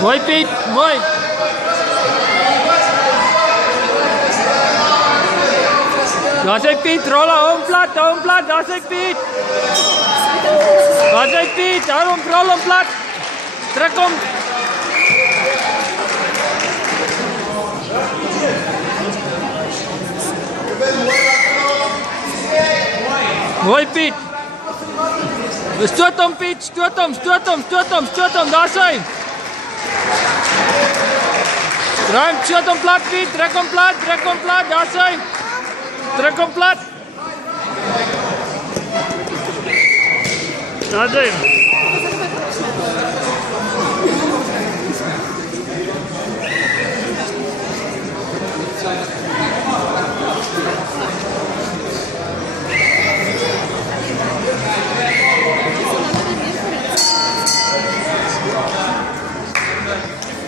Mooi Piet, mooi. Daar is Piet, rollen, hou hem plat, daar is Piet. Daar is Piet, hou hem, rol hem plat. Trek hem. Mooi Piet. Stoot hem Piet, stoot hem, daar is hy. Ruim, stoot hem plat Piet, trek hem plat, daar is hy. Trek hem plat. Daar is hy.